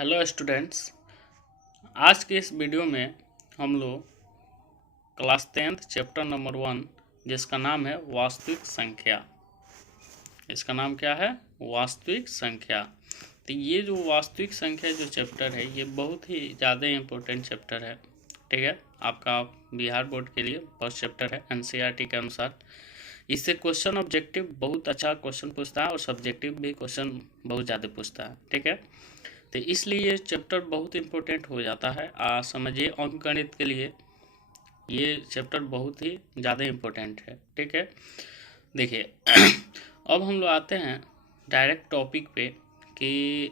Hello students. आज के इस वीडियो में हम लोग क्लास 10th चैप्टर नंबर 1 जिसका नाम है वास्तविक संख्या। इसका नाम क्या है? वास्तविक संख्या। तो ये जो वास्तविक संख्या जो चैप्टर है ये बहुत ही ज़्यादा इम्पोर्टेंट चैप्टर है। ठीक है, आपका बिहार बोर्ड के लिए फर्स्ट चैप्टर है एनसीईआरटी के अनुसार। इससे क्वेश्चन ऑब्जेक्टिव बहुत अच्छा क्वेश्चन पूछता है और सब्जेक्टिव भी क्वेश्चन बहुत ज़्यादा पूछता है। ठीक है, तो इसलिए ये चैप्टर बहुत इम्पोर्टेंट हो जाता है। समझिए अंकगणित के लिए ये चैप्टर बहुत ही ज़्यादा इम्पोर्टेंट है। ठीक है, देखिए अब हम लोग आते हैं डायरेक्ट टॉपिक पे कि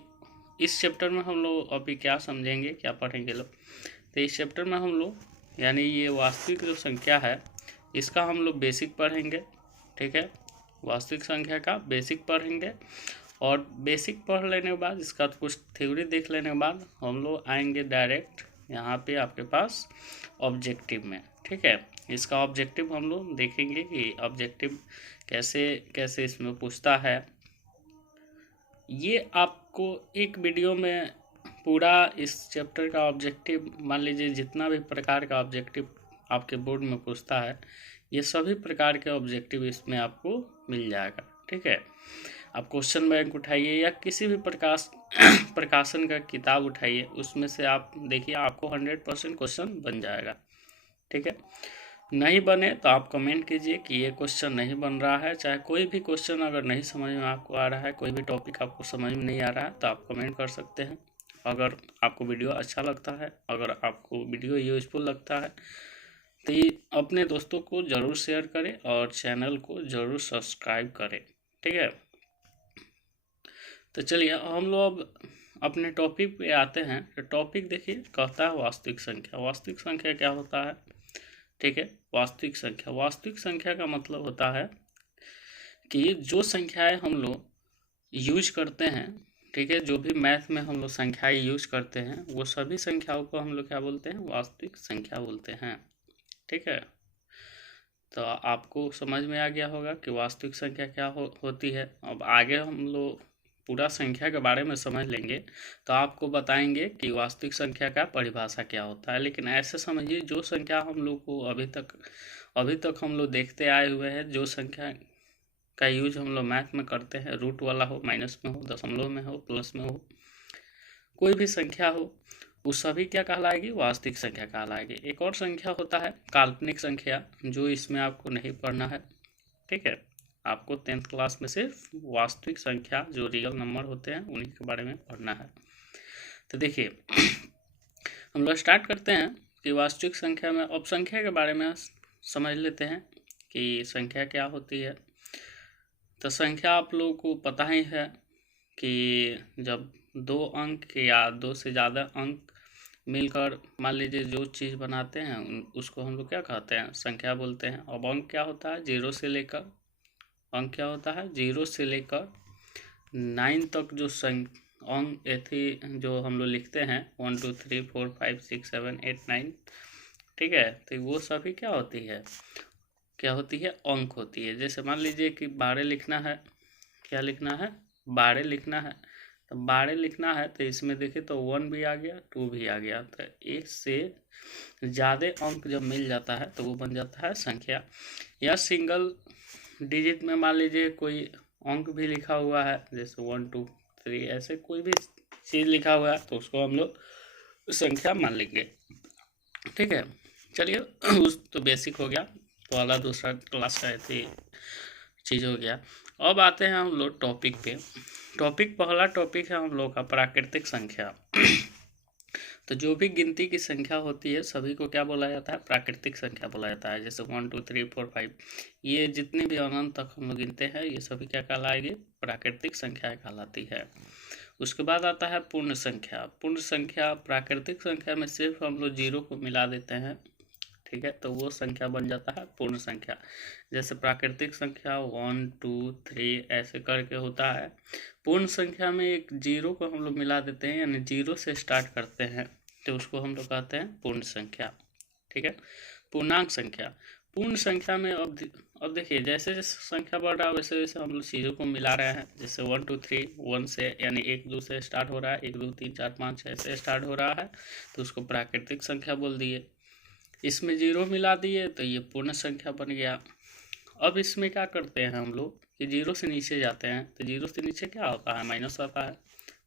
इस चैप्टर में हम लोग अभी क्या समझेंगे, क्या पढ़ेंगे लोग। तो इस चैप्टर में हम लोग यानी ये वास्तविक जो संख्या है इसका हम लोग बेसिक पढ़ेंगे। ठीक है, वास्तविक संख्या का बेसिक पढ़ेंगे और बेसिक पढ़ लेने के बाद इसका कुछ थ्योरी देख लेने के बाद हम लोग आएंगे डायरेक्ट यहाँ पे आपके पास ऑब्जेक्टिव में। ठीक है, इसका ऑब्जेक्टिव हम लोग देखेंगे कि ऑब्जेक्टिव कैसे कैसे इसमें पूछता है। ये आपको एक वीडियो में पूरा इस चैप्टर का ऑब्जेक्टिव, मान लीजिए जितना भी प्रकार का ऑब्जेक्टिव आपके बोर्ड में पूछता है ये सभी प्रकार के ऑब्जेक्टिव इसमें आपको मिल जाएगा। ठीक है, आप क्वेश्चन बैंक उठाइए या किसी भी प्रकाशन का किताब उठाइए, उसमें से आप देखिए आपको 100% क्वेश्चन बन जाएगा। ठीक है, नहीं बने तो आप कमेंट कीजिए कि ये क्वेश्चन नहीं बन रहा है। चाहे कोई भी क्वेश्चन अगर नहीं समझ में आपको आ रहा है, कोई भी टॉपिक आपको समझ में नहीं आ रहा है तो आप कमेंट कर सकते हैं। अगर आपको वीडियो अच्छा लगता है, अगर आपको वीडियो यूजफुल लगता है तो ये अपने दोस्तों को ज़रूर शेयर करें और चैनल को ज़रूर सब्सक्राइब करें। ठीक है, तो चलिए हम लोग अब अपने टॉपिक पे आते हैं। तो टॉपिक देखिए कहता है वास्तविक संख्या। वास्तविक संख्या क्या होता है? ठीक है, वास्तविक संख्या, वास्तविक संख्या का मतलब होता है कि जो संख्याएं हम लोग यूज करते हैं, ठीक है, जो भी मैथ में हम लोग संख्याएं यूज करते हैं वो सभी संख्याओं को हम लोग क्या बोलते हैं? वास्तविक संख्या बोलते हैं। ठीक है, तो आपको समझ में आ गया होगा कि वास्तविक संख्या क्या होती है। अब आगे हम लोग पूरा संख्या के बारे में समझ लेंगे तो आपको बताएंगे कि वास्तविक संख्या का परिभाषा क्या होता है। लेकिन ऐसे समझिए जो संख्या हम लोग को अभी तक हम लोग देखते आए हुए हैं, जो संख्या का यूज हम लोग मैथ में करते हैं, रूट वाला हो, माइनस में हो, दशमलव में हो, प्लस में हो, कोई भी संख्या हो, वो सभी क्या कहलाएगी? वास्तविक संख्या कहलाएगी। एक और संख्या होता है काल्पनिक संख्या, जो इसमें आपको नहीं पढ़ना है। ठीक है, आपको 10th क्लास में सिर्फ वास्तविक संख्या जो रियल नंबर होते हैं उन्हीं के बारे में पढ़ना है। तो देखिए हम लोग स्टार्ट करते हैं कि वास्तविक संख्या में, अब संख्या के बारे में समझ लेते हैं कि संख्या क्या होती है। तो संख्या आप लोगों को पता ही है कि जब दो अंक या दो से ज़्यादा अंक मिलकर मान लीजिए जो चीज़ बनाते हैं उसको हम लोग क्या कहते हैं? संख्या बोलते हैं। अब अंक क्या होता है? जीरो से लेकर, अंक क्या होता है? 0 से लेकर 9 तक जो अंक थी जो हम लोग लिखते हैं 1 2 3 4 5 6 7 8 9। ठीक है, तो वो सभी क्या होती है? क्या होती है? अंक होती है। जैसे मान लीजिए कि 12 लिखना है, क्या लिखना है? 12 लिखना है। तो 12 लिखना है तो इसमें देखिए तो 1 भी आ गया, 2 भी आ गया। तो एक से ज़्यादा अंक जब मिल जाता है तो वो बन जाता है संख्या। या सिंगल डिजिट में मान लीजिए कोई अंक भी लिखा हुआ है, जैसे 1 2 3 ऐसे कोई भी चीज़ लिखा हुआ है तो उसको हम लोग संख्या मान लेंगे। ठीक है, चलिए उस तो बेसिक हो गया, पहला दूसरा क्लास का ऐसी चीज़ हो गया। अब आते हैं हम लोग टॉपिक पे। पहला टॉपिक है हम लोग का प्राकृतिक संख्या। तो जो भी गिनती की संख्या होती है सभी को क्या बोला जाता है? प्राकृतिक संख्या बोला जाता है। जैसे 1 2 3 4 5 ये जितने भी अनंत तक हम लोग गिनते हैं ये सभी क्या कहलाएगी? प्राकृतिक संख्या कहलाती है। उसके बाद आता है पूर्ण संख्या। पूर्ण संख्या, प्राकृतिक संख्या में सिर्फ हम लोग जीरो को मिला देते हैं। ठीक है, तो वो संख्या बन जाता है पूर्ण संख्या। जैसे प्राकृतिक संख्या 1 2 3 ऐसे करके होता है। पूर्ण संख्या में एक जीरो को हम लोग मिला देते हैं, यानी जीरो से स्टार्ट करते हैं तो उसको हम लोग कहते हैं पूर्ण संख्या। ठीक है, पूर्णांक संख्या। पूर्ण संख्या में अब देखिए, जैसे जैसे संख्या बढ़ रहा है वैसे वैसे हम लोग चीज़ों को मिला रहे हैं। जैसे 1 2 3 1 से यानी 1 2 से स्टार्ट हो रहा है, 1 2 3 4 5 6 से स्टार्ट हो रहा है, तो उसको प्राकृतिक संख्या बोल दिए। इसमें जीरो मिला दिए तो ये पूर्ण संख्या बन गया। अब इसमें क्या करते हैं हम लोग कि जीरो से नीचे जाते हैं, तो जीरो से नीचे क्या होता है, माइनस आता है।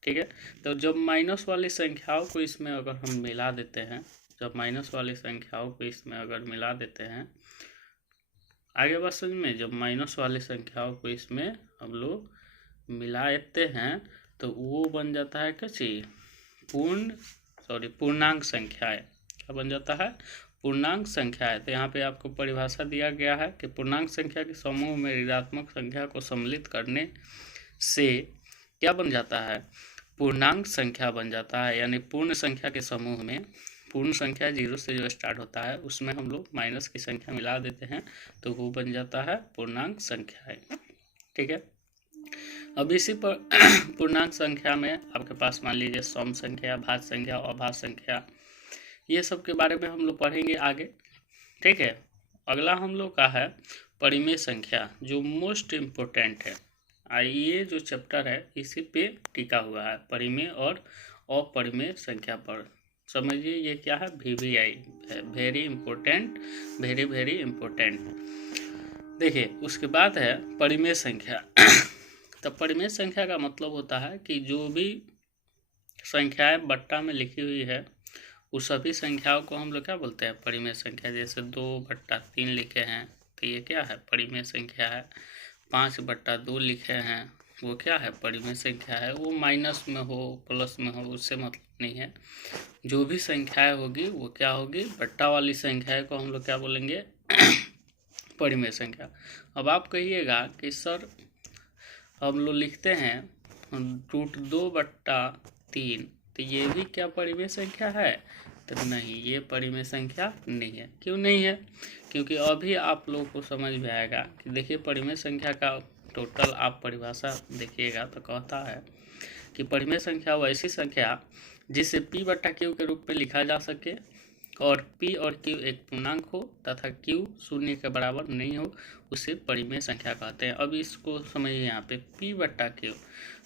ठीक है, तो जब माइनस वाली संख्याओं को इसमें अगर हम मिला देते हैं, जब माइनस वाली संख्याओं को इसमें अगर मिला देते हैं, आगे बात समझ में, जब माइनस वाली संख्याओं को इसमें हम लोग मिलाते हैं तो वो बन जाता है क्या चीज, पूर्णांक संख्या है। क्या बन जाता है, पूर्णांक संख्या है। तो यहाँ पे आपको परिभाषा दिया गया है कि पूर्णांक संख्या के समूह में ऋणात्मक संख्या को सम्मिलित करने से क्या बन जाता है, पूर्णांक संख्या बन जाता है। यानी पूर्ण संख्या के समूह में, पूर्ण संख्या जीरो से जो स्टार्ट होता है उसमें हम लोग माइनस की संख्या मिला देते हैं तो वो बन जाता है पूर्णांक संख्या है। ठीक है, अब इसी पर पूर्णांक संख्या में आपके पास मान लीजिए सम संख्या, भाज्य संख्या, अभाज्य संख्या, ये सब के बारे में हम लोग पढ़ेंगे आगे। ठीक है, अगला हम लोग का है परिमेय संख्या, जो मोस्ट इम्पोर्टेंट है। ये जो चैप्टर है इसी पे टिका हुआ है, परिमेय और अपरिमेय संख्या पर। समझिए ये क्या है, VVI है, very important, very very important. देखिए उसके बाद है परिमेय संख्या। तो परिमेय संख्या का मतलब होता है कि जो भी संख्याएं बट्टा में लिखी हुई है उस सभी संख्याओं को हम लोग क्या बोलते हैं, परिमेय संख्या। जैसे 2/3 लिखे हैं तो ये क्या है, परिमेय संख्या है। 5/2 लिखे हैं वो क्या है, परिमेय संख्या है। वो माइनस में हो प्लस में हो उससे मतलब नहीं है, जो भी संख्याएं होगी वो क्या होगी, बट्टा वाली संख्याएं को हम लोग क्या बोलेंगे, परिमेय संख्या। अब आप कहिएगा कि सर हम लोग लिखते हैं √2/3, तो ये भी क्या परिमेय संख्या है, तो नहीं, ये परिमेय संख्या नहीं है। क्यों नहीं है, क्योंकि अभी आप लोगों को समझ में आएगा कि देखिए परिमेय संख्या का टोटल आप परिभाषा देखिएगा तो कहता है कि परिमेय संख्या वो ऐसी संख्या जिसे P/Q के रूप में लिखा जा सके और P और Q एक पूर्णांक हो तथा Q 0 के बराबर नहीं हो, उसे परिमेय संख्या कहते हैं। अब इसको समझिए, यहाँ पे P/Q,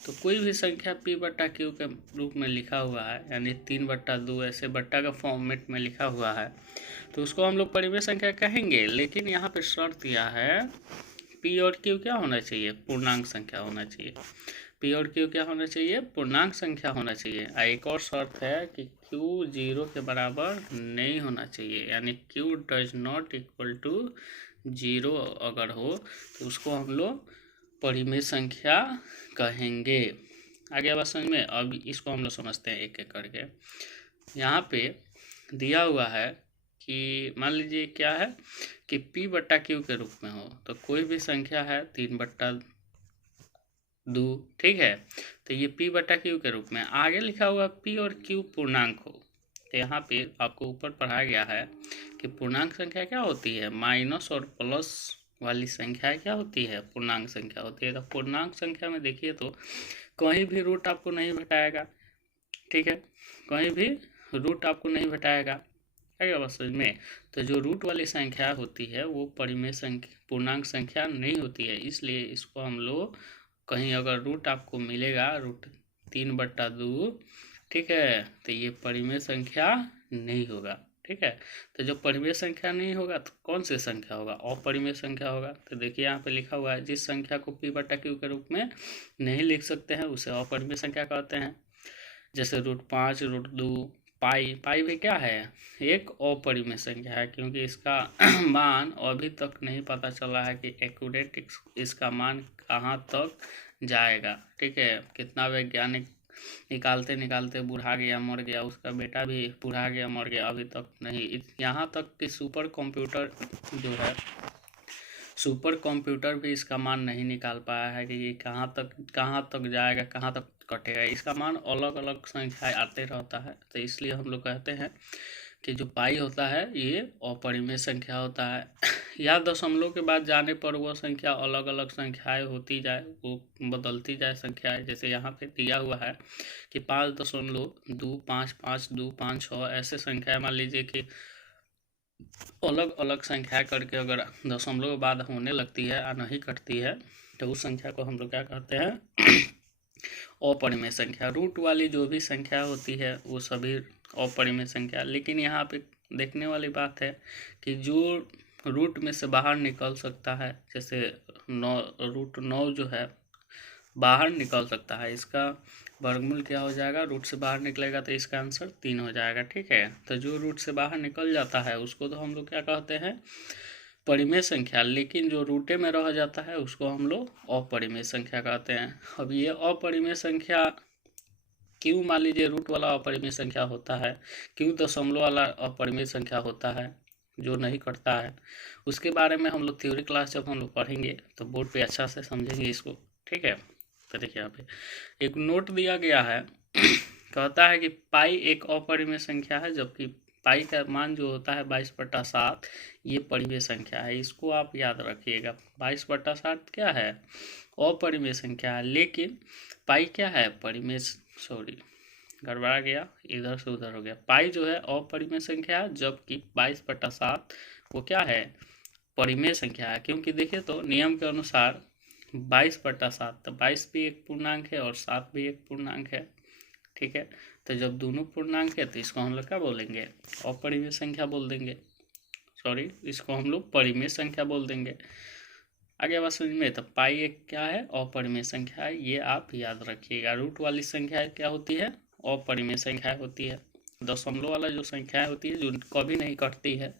तो कोई भी संख्या P/Q के रूप में लिखा हुआ है, यानी 3/2 ऐसे बट्टा का फॉर्मेट में लिखा हुआ है, तो उसको हम लोग परिमेय संख्या कहेंगे। लेकिन यहाँ पे शर्त यह है, P और Q क्या होना चाहिए, पूर्णांक संख्या होना चाहिए। P और Q क्या होना चाहिए, पूर्णांक संख्या होना चाहिए। एक और शर्त है कि Q 0 के बराबर नहीं होना चाहिए, यानी Q does not equal to 0 अगर हो तो उसको हम लोग परिमेय संख्या कहेंगे। आगे बात समझ में। अब इसको हम लोग समझते हैं एक एक करके। यहाँ पे दिया हुआ है कि मान लीजिए क्या है कि P/Q के रूप में हो, तो कोई भी संख्या है 3/2, ठीक है, तो ये P/Q के रूप में। आगे लिखा हुआ P और Q पूर्णांक हो, तो यहाँ पे आपको ऊपर पढ़ाया गया है कि पूर्णांक संख्या क्या होती है, माइनस और प्लस वाली संख्या क्या होती है, पूर्णांक संख्या होती है। तो पूर्णांक संख्या में देखिए तो कहीं भी रूट आपको नहीं घटाएगा। ठीक है, कहीं भी रूट आपको नहीं घटाएगा, क्या बस समझ में। तो जो रूट वाली संख्या होती है वो परिमेय संख्या, पूर्णांक संख्या नहीं होती है। इसलिए इसको हम लोग कहीं अगर रूट आपको मिलेगा √3/2, ठीक है, तो ये परिमेय संख्या नहीं होगा। ठीक है, तो जब परिमेय संख्या नहीं होगा तो कौन सी संख्या होगा, अपरिमेय संख्या होगा। तो देखिए यहाँ पे लिखा हुआ है, जिस संख्या को P/Q के रूप में नहीं लिख सकते हैं उसे अपरिमेय संख्या कहते हैं। जैसे √5, √2, पाई भी क्या है, एक अपरिमेय संख्या है, क्योंकि इसका मान अभी तक नहीं पता चला है कि एक्यूरेट इसका मान कहाँ तक जाएगा। ठीक है, कितना वैज्ञानिक निकालते निकालते बूढ़ा गया, मर गया, उसका बेटा भी बूढ़ा गया, मर गया, अभी तक नहीं। यहाँ तक कि सुपर कंप्यूटर जो है, सुपर कंप्यूटर भी इसका मान नहीं निकाल पाया है कि ये कहाँ तक जाएगा, कहाँ तक कटेगा। इसका मान अलग अलग संख्याएं आते रहता है, तो इसलिए हम लोग कहते हैं कि जो पाई होता है ये अपरिमेय संख्या होता है। या दशमलव के बाद जाने पर वो संख्या अलग अलग संख्याएं होती जाए, वो बदलती जाए संख्याएं। जैसे यहाँ पे दिया हुआ है कि 5.25525 6 ऐसे संख्याएं मान लीजिए कि अलग अलग संख्या करके अगर दशमलव के बाद होने लगती है या नहीं कटती है तो उस संख्या को हम लोग क्या कहते हैं? अपरिमेय संख्या। रूट वाली जो भी संख्या होती है वो सभी अपरिमेय संख्या। लेकिन यहाँ पे देखने वाली बात है कि जो रूट में से बाहर निकल सकता है, जैसे रूट 9 जो है बाहर निकल सकता है, इसका वर्गमूल क्या हो जाएगा? रूट से बाहर निकलेगा तो इसका आंसर 3 हो जाएगा। ठीक है, तो जो रूट से बाहर निकल जाता है उसको तो हम लोग क्या कहते हैं? परिमेय संख्या। लेकिन जो रूटे में रह जाता है उसको हम लोग अपरिमेय संख्या कहते हैं। अब ये अपरिमेय संख्या क्यों, मान लीजिए रूट वाला अपरिमेय संख्या होता है, क्यों दशमलव वाला अपरिमेय संख्या होता है जो नहीं कटता है, उसके बारे में हम लोग थ्योरी क्लास जब हम लोग पढ़ेंगे तो बोर्ड पे अच्छा से समझेंगे इसको। ठीक है, तो देखिए यहाँ पे एक नोट दिया गया है कहता है कि पाई एक अपरिमेय संख्या है, जबकि पाई का मान जो होता है 22/7 ये परिमेय संख्या है। इसको आप याद रखिएगा, 22/7 क्या है? अपरिमेय संख्या है। लेकिन पाई क्या है? परिमेय, सॉरी गड़बड़ा गया, इधर से उधर हो गया। पाई जो है अपरिमेय संख्या है, जबकि 22/7 वो क्या है? परिमेय संख्या है। क्योंकि देखिए तो नियम के अनुसार 22/7, तो 22 भी एक पूर्णांक है और 7 भी एक पूर्णांक है। ठीक है, तो जब दोनों पूर्णांक है तो इसको हम लोग क्या बोलेंगे? अपरिमेय संख्या बोल देंगे। सॉरी, इसको हम लोग परिमेय संख्या बोल देंगे। आगे बात समझ में? तो पाई एक क्या है? अपरिमेय संख्या है, ये आप याद रखिएगा। रूट वाली संख्या क्या होती है? अपरिमेय संख्या होती है। दशमलव वाला जो संख्या होती है जो कभी नहीं कटती है,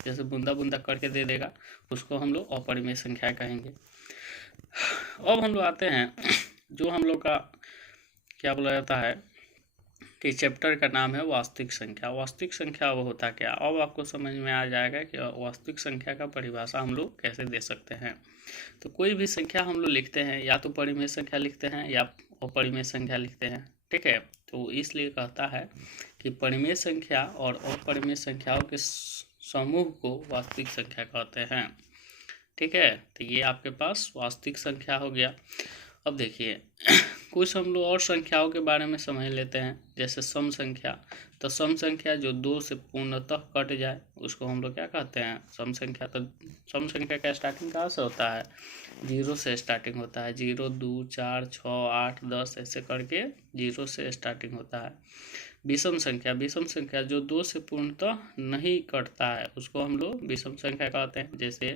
जैसे बूंदा बूंदा करके दे देगा, उसको हम लोग अपरिमेय संख्या कहेंगे। अब हम लोग आते हैं जो हम लोग का क्या बोला जाता है कि चैप्टर का नाम है वास्तविक संख्या। वास्तविक संख्या वो होता क्या? अब आपको समझ में आ जाएगा कि वास्तविक संख्या का परिभाषा हम लोग कैसे दे सकते हैं। तो कोई भी संख्या हम लोग लिखते हैं, या तो परिमेय संख्या लिखते हैं या अपरिमेय संख्या लिखते हैं। ठीक है, तो इसलिए कहता है कि परिमेय संख्या और अपरिमेय संख्याओं के समूह को वास्तविक संख्या कहते हैं। ठीक है, तो ये आपके पास वास्तविक संख्या हो गया। अब देखिए कुछ हम लोग और संख्याओं के बारे में समझ लेते हैं, जैसे सम संख्या। तो सम संख्या जो 2 से पूर्णतः कट जाए उसको हम लोग क्या कहते हैं? सम संख्या। तो सम संख्या का स्टार्टिंग कहाँ से होता है? 0 से स्टार्टिंग होता है। 0, 2, 4, 6, 8, 10 ऐसे करके 0 से स्टार्टिंग होता है। विषम संख्या, विषम संख्या जो 2 से पूर्णतः नहीं कटता है उसको हम लोग विषम संख्या कहते हैं। जैसे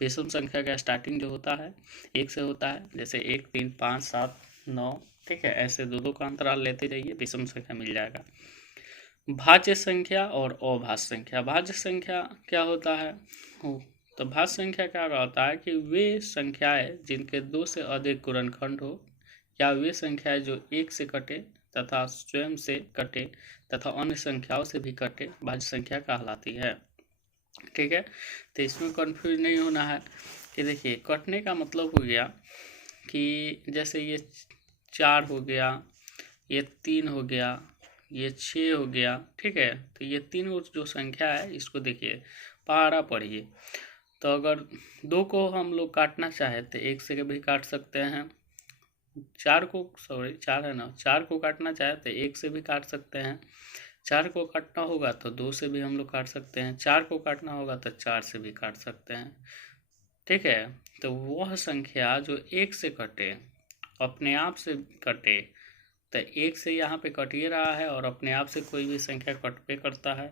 विषम संख्या का स्टार्टिंग जो होता है 1 से होता है, जैसे 1, 3, 5, 7, 9। ठीक है, ऐसे दो दो का अंतराल लेते जाइए, विषम संख्या मिल जाएगा। भाज्य संख्या और अभाज्य संख्या। भाज्य संख्या क्या होता है? तो भाज्य संख्या क्या होता है कि वे संख्याएं जिनके 2 से अधिक गुणनखंड हो, या वे संख्याएं जो 1 से कटे तथा स्वयं से कटे तथा अन्य संख्याओं से भी कटे, भाज्य संख्या कहलाती है। ठीक है, तो इसमें कंफ्यूज नहीं होना है कि देखिए कटने का मतलब हो गया कि जैसे ये 4 हो गया, ये 3 हो गया, ये 6 हो गया। ठीक है, तो ये तीन जो संख्या है इसको देखिए पहाड़ा पढ़िए। तो अगर 2 को हम लोग काटना चाहे तो 1 से भी काट सकते हैं। 4 को, सॉरी 4 है ना, 4 को काटना चाहे तो 1 से भी काट सकते हैं। 4 को काटना होगा तो 2 से भी हम लोग काट सकते हैं। 4 को काटना होगा तो 4 से भी काट सकते हैं। ठीक है, तो वह संख्या जो 1 से कटे, अपने आप से कटे, तो 1 से यहाँ पे कट ही रहा है और अपने आप से कोई भी संख्या कट पे करता है,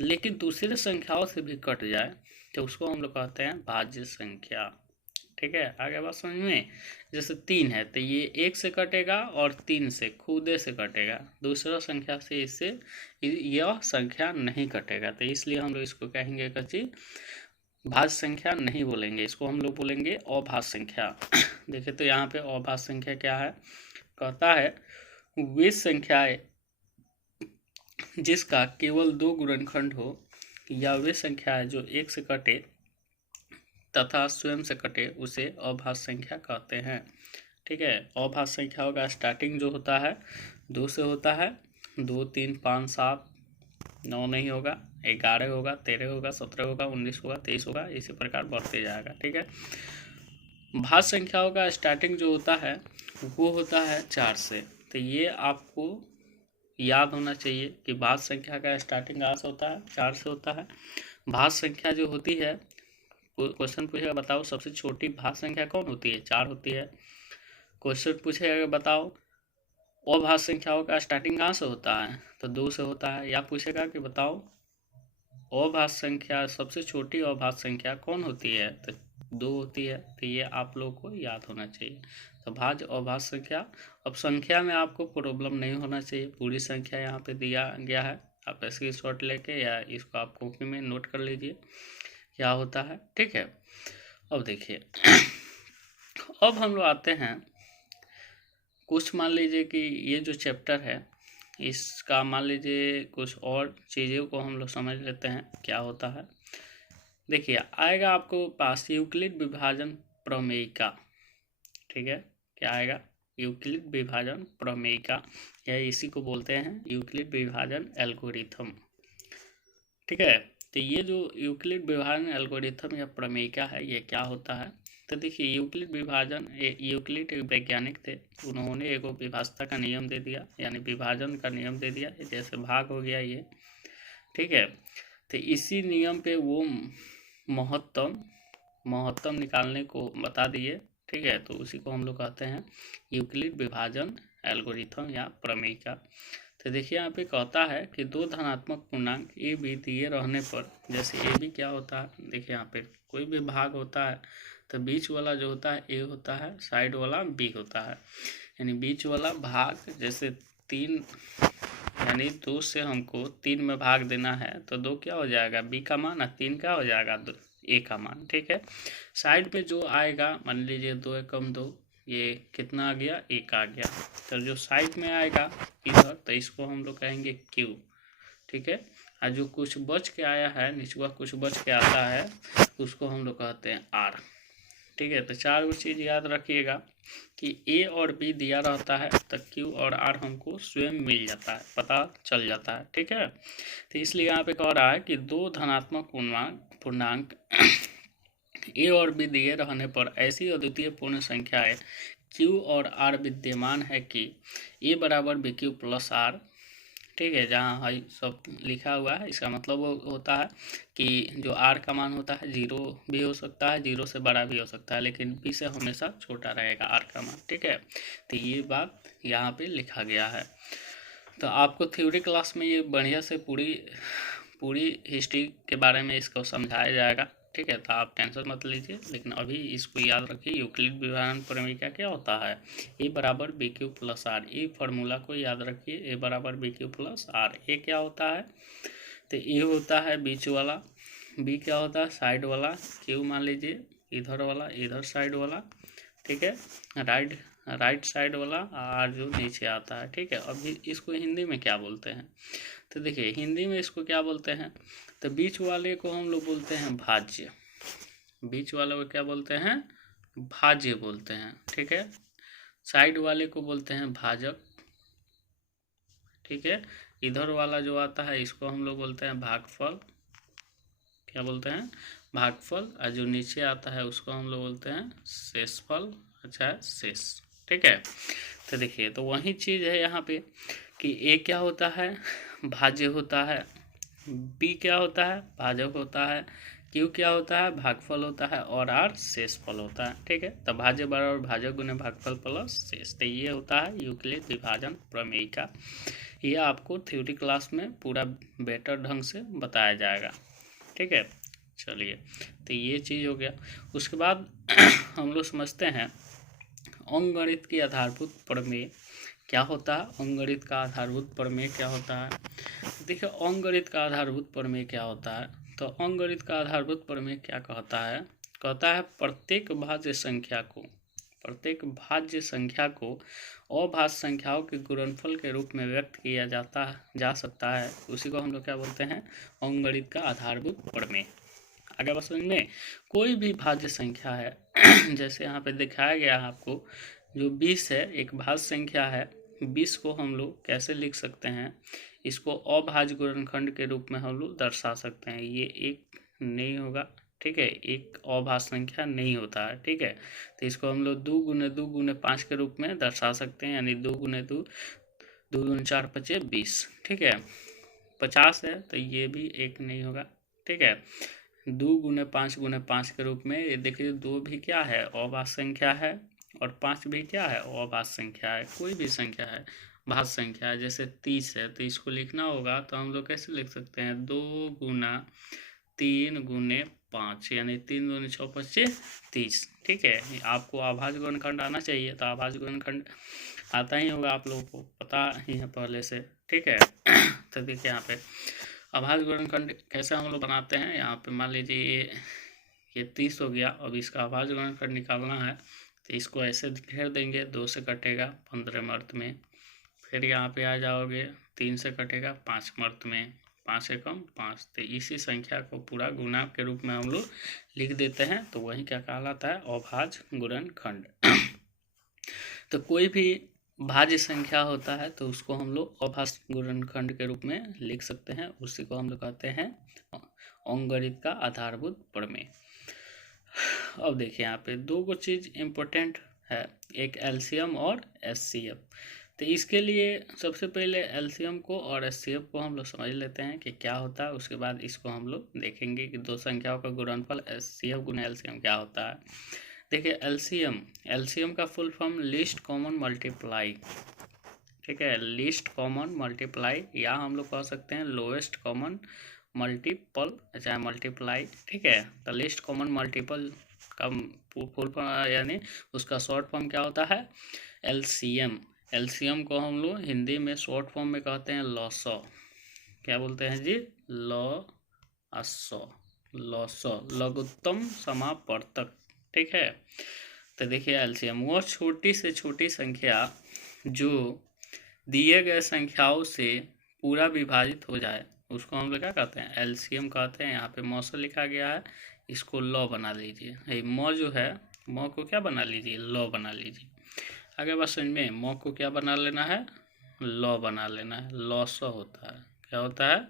लेकिन दूसरे संख्याओं से भी कट जाए तो उसको हम लोग कहते हैं भाज्य संख्या। ठीक है, आगे बात समझ में? जैसे 3 है तो ये 1 से कटेगा और 3 से खुदे से कटेगा, दूसरा संख्या से इससे यह संख्या नहीं कटेगा, तो इसलिए हम लोग इसको कहेंगे कच्ची भाज्य संख्या नहीं बोलेंगे, इसको हम लोग बोलेंगे अभाज्य संख्या। देखिए तो यहाँ पे अभाज्य संख्या क्या है? कहता है वे संख्याएं जिसका केवल 2 गुणनखंड हो, या वे संख्याएं जो 1 से कटे तथा स्वयं से कटे, उसे अभाज्य संख्या कहते हैं। ठीक है, अभाज्य संख्याओं का स्टार्टिंग जो होता है 2 से होता है। 2, 3, 5, 7, 9 नहीं होगा, 11 होगा, 13 होगा, 17 होगा, 19 होगा, 23 होगा, इसी प्रकार बढ़ते जाएगा। ठीक है, भाज्य संख्याओं का स्टार्टिंग जो होता है वो होता है 4 से। तो ये आपको याद होना चाहिए कि भाज्य संख्या का स्टार्टिंग कहाँ से होता है? 4 से होता है। भाज्य संख्या जो होती है, क्वेश्चन पूछेगा बताओ सबसे छोटी भाज्य संख्या कौन होती है, 4 होती है। क्वेश्चन पूछेगा बताओ अभाज्य संख्याओं का स्टार्टिंग कहाँ से होता है, तो 2 से होता है। या पूछेगा कि बताओ अभाज्य संख्या, सबसे छोटी अभाज्य संख्या कौन होती है, तो 2 होती है। तो ये आप लोगों को याद होना चाहिए। तो भाज्य अभाज्य संख्या, अब संख्या में आपको प्रॉब्लम नहीं होना चाहिए, पूरी संख्या यहाँ पे दिया गया है, आप स्क्रीनशॉट लेके या इसको आप कॉपी में नोट कर लीजिए क्या होता है, ठीक है। अब देखिए अब हम लोग आते हैं कुछ, मान लीजिए कि ये जो चैप्टर है इसका मान लीजिए कुछ और चीज़ों को हम लोग समझ लेते हैं क्या होता है। देखिए आएगा आपको पास यूक्लिड विभाजन प्रमेयिका, ठीक है, क्या आएगा, यूक्लिड विभाजन प्रमेयिका, या इसी को बोलते हैं यूक्लिड विभाजन एल्गोरिथम, ठीक है। तो ये जो यूक्लिड विभाजन एल्गोरिथम या प्रमेयिका है ये क्या होता है, तो देखिए यूक्लिड विभाजन, यूक्लिड एक वैज्ञानिक थे, उन्होंने एक विभाजता का नियम दे दिया, यानी विभाजन का नियम दे दिया, जैसे भाग हो गया ये, ठीक है। तो इसी नियम पे वो महत्तम निकालने को बता दिए, ठीक है। तो उसी को हम लोग कहते हैं यूक्लिड विभाजन एल्गोरिथम या प्रमेयिका। तो देखिए यहाँ पे कहता है कि 2 धनात्मक पूर्णांक ए बी दिए रहने पर, जैसे ए बी क्या होता है, देखिए यहाँ पे कोई भी भाग होता है तो बीच वाला जो होता है ए होता है, साइड वाला बी होता है, यानी बीच वाला भाग, जैसे 3 यानी 2 से हमको 3 में भाग देना है तो 2 क्या हो जाएगा, बी का मान, 3 क्या हो जाएगा, ए का मान, ठीक है। साइड पे जो आएगा, मान लीजिए 2 एकम 2, ये कितना आ गया, 1 आ गया। तो जो साइड में आएगा इधर, तो इसको हम लोग कहेंगे क्यू, ठीक है। और जो कुछ बच के आया है, निचवा कुछ बच के आता है, उसको हम लोग कहते हैं आर, ठीक है। तो 4 चीज़ याद रखिएगा कि ए और बी दिया रहता है तो क्यू और आर हमको स्वयं मिल जाता है, पता चल जाता है, ठीक है। तो इसलिए यहाँ पे कह रहा है कि 2 धनात्मक पूर्णांक ए और बी दिए रहने पर ऐसी अद्वितीय पूर्ण संख्याएं क्यू और आर विद्यमान है कि ए बराबर बी क्यू प्लस आर, ठीक है। जहाँ है सब लिखा हुआ है, इसका मतलब वो होता है कि जो आर का मान होता है 0 भी हो सकता है, 0 से बड़ा भी हो सकता है, लेकिन बी से हमेशा छोटा रहेगा आर का मान, ठीक है। तो ये बात यहाँ पे लिखा गया है। तो आपको थ्योरी क्लास में ये बढ़िया से पूरी हिस्ट्री के बारे में इसको समझाया जाएगा, ठीक है। तो आप टेंशन मत लीजिए, लेकिन अभी इसको याद रखिए यूक्लिड विभाजन प्रमेय क्या होता है, ए बराबर बी क्यू प्लस आर, ये फार्मूला को याद रखिए, ए बराबर बी क्यू प्लस आर। ए क्या होता है, तो ए होता है बीच वाला, बी क्या होता है साइड वाला, क्यू मान लीजिए इधर वाला, इधर साइड वाला, ठीक है, राइट साइड वाला, आर जो नीचे आता है, ठीक है। अभी इसको हिंदी में क्या बोलते हैं, तो देखिए हिंदी में इसको क्या बोलते हैं, तो बीच वाले को हम लोग बोलते हैं भाज्य, बीच वाले को क्या बोलते हैं, भाज्य बोलते हैं, ठीक है। साइड वाले को बोलते हैं भाजक, ठीक है। इधर वाला जो आता है इसको हम लोग बोलते हैं भागफल, क्या बोलते हैं, भागफल। और जो नीचे आता है उसको हम लोग बोलते हैं शेषफल, अच्छा शेष, ठीक है। तो देखिए तो वही चीज़ है यहाँ पे कि ए क्या होता है, भाज्य होता है, बी क्या होता है, भाजक होता है, क्यू क्या होता है, भागफल होता है, और आर शेषफल होता है, ठीक है। तो भाज्य बराबर भाजक गुने भागफल प्लस शेष, तो ये होता है यूक्लिड विभाजन प्रमेय का। ये आपको थ्योरी क्लास में पूरा बेटर ढंग से बताया जाएगा, ठीक है। चलिए तो ये चीज़ हो गया। उसके बाद हम लोग समझते हैं अंकगणित की आधारभूत प्रमेय क्या होता है, अंकगणित का आधारभूत प्रमेय क्या होता है। देखिए अंकगणित का आधारभूत प्रमेय क्या होता है, तो अंकगणित का आधारभूत प्रमेय क्या कहता है, कहता है प्रत्येक भाज्य संख्या को अभाज्य संख्याओं के गुणनफल के रूप में व्यक्त किया जा सकता है, उसी को हम लोग क्या बोलते हैं, अंकगणित का आधारभूत प्रमेय। आगे बात समझ में, कोई भी भाज्य संख्या है जैसे यहाँ पे दिखाया गया है आपको, जो 20 है एक भाज्य संख्या है, 20 को हम लोग कैसे लिख सकते हैं, इसको अभाज्य गुणनखंड के रूप में हम लोग दर्शा सकते हैं। ये एक नहीं होगा, ठीक है, एक अभाज्य संख्या नहीं होता है, ठीक है। तो इसको हम लोग 2 गुने 2 गुने 5 के रूप में दर्शा सकते हैं, यानी 2 गुने 2, 2 गुने 4 5 20, ठीक है। 50 है तो ये भी एक नहीं होगा, ठीक है। 2 गुने 5 गुने 5 के रूप में, ये देखिए 2 भी क्या है, अभाज्य संख्या है, और 5 भी क्या है, अभाज्य संख्या है। कोई भी संख्या है, भाज्य संख्या है। जैसे 30 है तो इसको लिखना होगा तो हम लोग कैसे लिख सकते हैं, 2 गुना 3 गुने 5, यानी 3 दूनी 6 25 30। ठीक है, आपको अभाज्य गुणनखंड आना चाहिए, तो अभाज्य गुणनखंड आता ही होगा, आप लोगों को पता ही है पहले से। ठीक है तो देखिए यहाँ पे अभाज्य गुणनखंड कैसे हम लोग बनाते हैं। यहाँ पे मान लीजिए ये 30 हो गया, अब इसका अभाज्य गुणनखंड निकालना है, तो इसको ऐसे घेर देंगे, 2 से कटेगा 15 मर्द में, फिर यहाँ पे आ जाओगे 3 से कटेगा 5 मर्द में, 5 एकम 5, तो इसी संख्या को पूरा गुणा के रूप में हम लोग लिख देते हैं, तो वही क्या कहलाता है, अभाज्य गुणनखंड। तो कोई भी भाज्य संख्या होता है तो उसको हम लोग अभाज्य गुणनखंड के रूप में लिख सकते हैं, उसी को हम लोग कहते हैं अंकगणित का आधारभूत प्रमेय। अब देखिए यहाँ पे 2 चीज इम्पोर्टेंट है, एक एलसीएम और एचसीएफ। तो इसके लिए सबसे पहले एलसीएम को और एचसीएफ को हम लोग समझ लेते हैं कि क्या होता है, उसके बाद इसको हम लोग देखेंगे कि 2 संख्याओं का गुणनफल एचसीएफ गुना एलसीएम क्या होता है। देखिए एलसीएम का full form least common multiply. ठीक है, लीस्ट कॉमन मल्टीप्लाई, या हम लोग कह सकते हैं लोएस्ट कॉमन मल्टीपल चाहे मल्टीप्लाई। ठीक है, तो लीस्ट कॉमन मल्टीपल का फुल फॉर्म यानी उसका शॉर्ट फॉर्म क्या होता है, एलसीएम। एलसीएम को हम लोग हिंदी में शॉर्ट फॉर्म में कहते हैं लॉसो। क्या बोलते हैं जी, लॉसो, लघुत्तम समापवर्तक। ठीक है, तो देखिए एलसीएम वो छोटी से छोटी संख्या जो दिए गए संख्याओं से पूरा विभाजित हो जाए, उसको हम लोग क्या कहते हैं, एलसीएम कहते हैं। यहाँ पे मौ से लिखा गया है, इसको लॉ बना लीजिए। मौ जो है, मौ को क्या बना लीजिए, लॉ बना लीजिए। आगे बात समझ में, मौ को क्या बना लेना है, लॉ बना लेना है। लॉसो होता है, क्या होता है,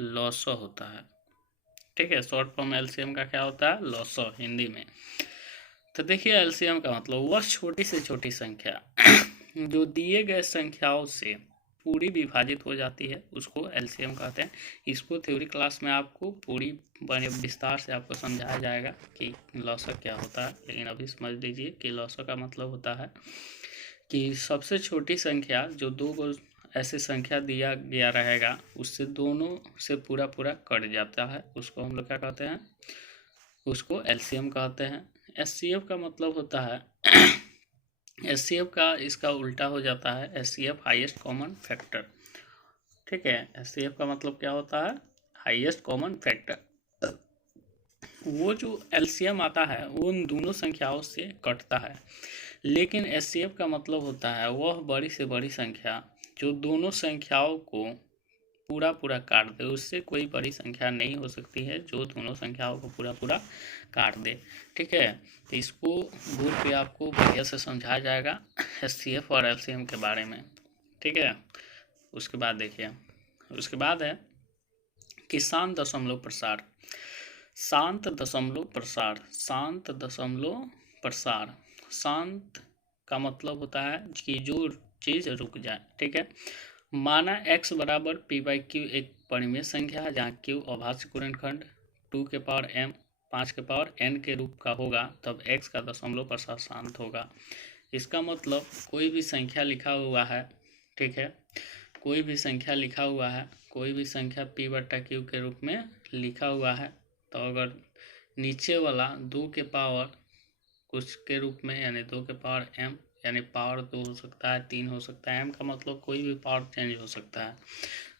लॉसो होता है। ठीक है, शॉर्ट फॉर्म एलसीएम का क्या होता है, लॉसो हिंदी में। तो देखिए एलसीएम का मतलब वह छोटी से छोटी संख्या जो दिए गए संख्याओं से पूरी विभाजित हो जाती है, उसको एलसीएम कहते हैं। इसको थ्योरी क्लास में आपको पूरी विस्तार से आपको समझाया जाएगा कि लॉसक क्या होता है, लेकिन अभी समझ लीजिए कि लॉसक का मतलब होता है कि सबसे छोटी संख्या जो 2 ऐसी संख्या दिया गया रहेगा, उससे दोनों से पूरा कट जाता है, उसको हम लोग क्या कहते हैं, उसको एलसीएम कहते हैं। एचसीएफ का मतलब होता है एचसीएफ का इसका उल्टा हो जाता है, एचसीएफ हाईएस्ट कॉमन फैक्टर। ठीक है, एचसीएफ का मतलब क्या होता है, हाईएस्ट कॉमन फैक्टर। वो जो एलसीएम आता है वो उन दोनों संख्याओं से कटता है, लेकिन एचसीएफ का मतलब होता है वह बड़ी से बड़ी संख्या जो दोनों संख्याओं को पूरा काट दे। उससे कोई बड़ी संख्या नहीं हो सकती है जो दोनों संख्याओं को पूरा काट दे। ठीक है, तो इसको बोर्ड पे आपको बढ़िया से समझाया जाएगा एचसीएफ और एलसीएम के बारे में। ठीक है, उसके बाद देखिए, उसके बाद है कि शांत दशमलव प्रसार। शांत दशमलव प्रसार, शांत दशमलव प्रसार, शांत का मतलब होता है कि जो चीज़ रुक जाए। ठीक है, माना x बराबर p/q एक परिमेय संख्या है जहाँ q अभाज्य गुणनखंड 2 के पावर m 5 के पावर n के रूप का होगा, तब x का दशमलव प्रसार शांत होगा। इसका मतलब कोई भी संख्या लिखा हुआ है, ठीक है, कोई भी संख्या लिखा हुआ है, कोई भी संख्या p/q के रूप में लिखा हुआ है, तो अगर नीचे वाला 2 के पावर कुछ के रूप में यानी 2 के पावर m, यानी पावर 2 हो सकता है, 3 हो सकता है, m का मतलब कोई भी पावर चेंज हो सकता है।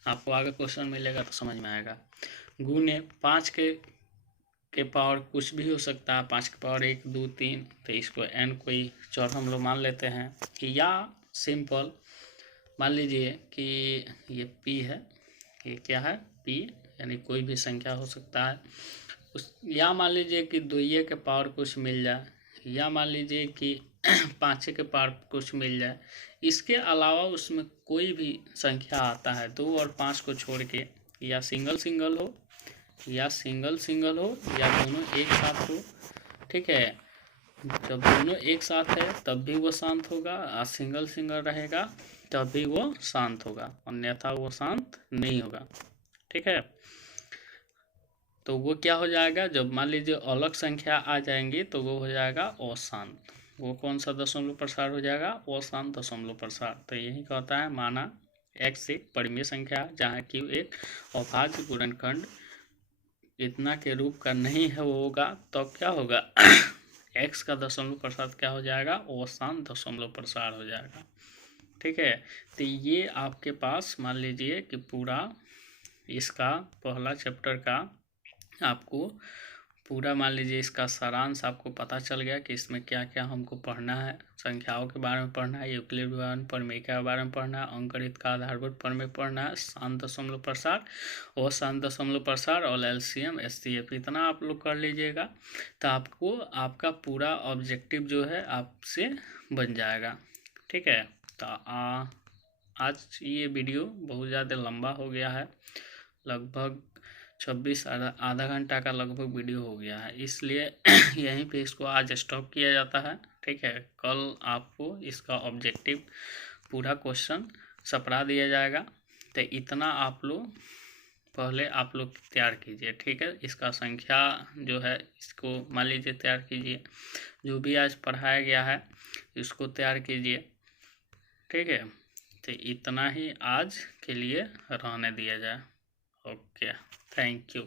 आपको आगे क्वेश्चन मिलेगा तो समझ में आएगा। गुने 5 के पावर कुछ भी हो सकता है, 5 के पावर 1 2 3, तो इसको n कोई चौर हम लोग मान लेते हैं कि, या सिंपल मान लीजिए कि ये p है, ये क्या है p, यानी कोई भी संख्या हो सकता है या मान लीजिए कि 2 के पावर कुछ मिल जाए, या मान लीजिए कि 5 के पावर कुछ मिल जाए। इसके अलावा उसमें कोई भी संख्या आता है 2 और 5 को छोड़ के, या सिंगल सिंगल हो या दोनों एक साथ हो। ठीक है, जब दोनों एक साथ है तब भी वो शांत होगा, और सिंगल सिंगल रहेगा तब भी वो शांत होगा, अन्यथा वो शांत नहीं होगा। ठीक है, तो वो क्या हो जाएगा, जब मान लीजिए अलग संख्या आ जाएंगी तो वो हो जाएगा अशांत। वो कौन सा दशमलव प्रसार हो जाएगा, अशांत दशमलव प्रसार। तो यही कहता है माना x एक परिमेय संख्या जहाँ q एक अभाज्य गुणनखंड इतना के रूप का नहीं है वो होगा, तब क्या होगा x का दशमलव प्रसार क्या हो जाएगा, अशांत दशमलव प्रसार हो जाएगा। ठीक है, तो ये आपके पास मान लीजिए कि पूरा इसका पहला चैप्टर का आपको पूरा मान लीजिए इसका सारांश आपको पता चल गया कि इसमें क्या क्या हमको पढ़ना है। संख्याओं के बारे में पढ़ना है, यूक्लिड प्रमेय के बारे में पढ़ना है, अंकगणित का आधारभूत प्रमेय पढ़ना है, शांत दशमलव प्रसार और शांत दशमलव प्रसार और एलसीएम एचसीएफ, इतना आप लोग कर लीजिएगा तो आपको आपका पूरा ऑब्जेक्टिव जो है आपसे बन जाएगा। ठीक है, तो आज ये वीडियो बहुत ज़्यादा लंबा हो गया है, लगभग 26 आधा घंटा का लगभग वीडियो हो गया है, इसलिए यहीं पे इसको आज स्टॉप किया जाता है। ठीक है, कल आपको इसका ऑब्जेक्टिव पूरा क्वेश्चन सपड़ा दिया जाएगा। तो इतना आप लोग पहले आप लोग तैयार कीजिए। ठीक है, इसका संख्या जो है इसको मान लीजिए तैयार कीजिए, जो भी आज पढ़ाया गया है इसको तैयार कीजिए। ठीक है, तो इतना ही आज के लिए रहने दिया जाए। Okay, thank you.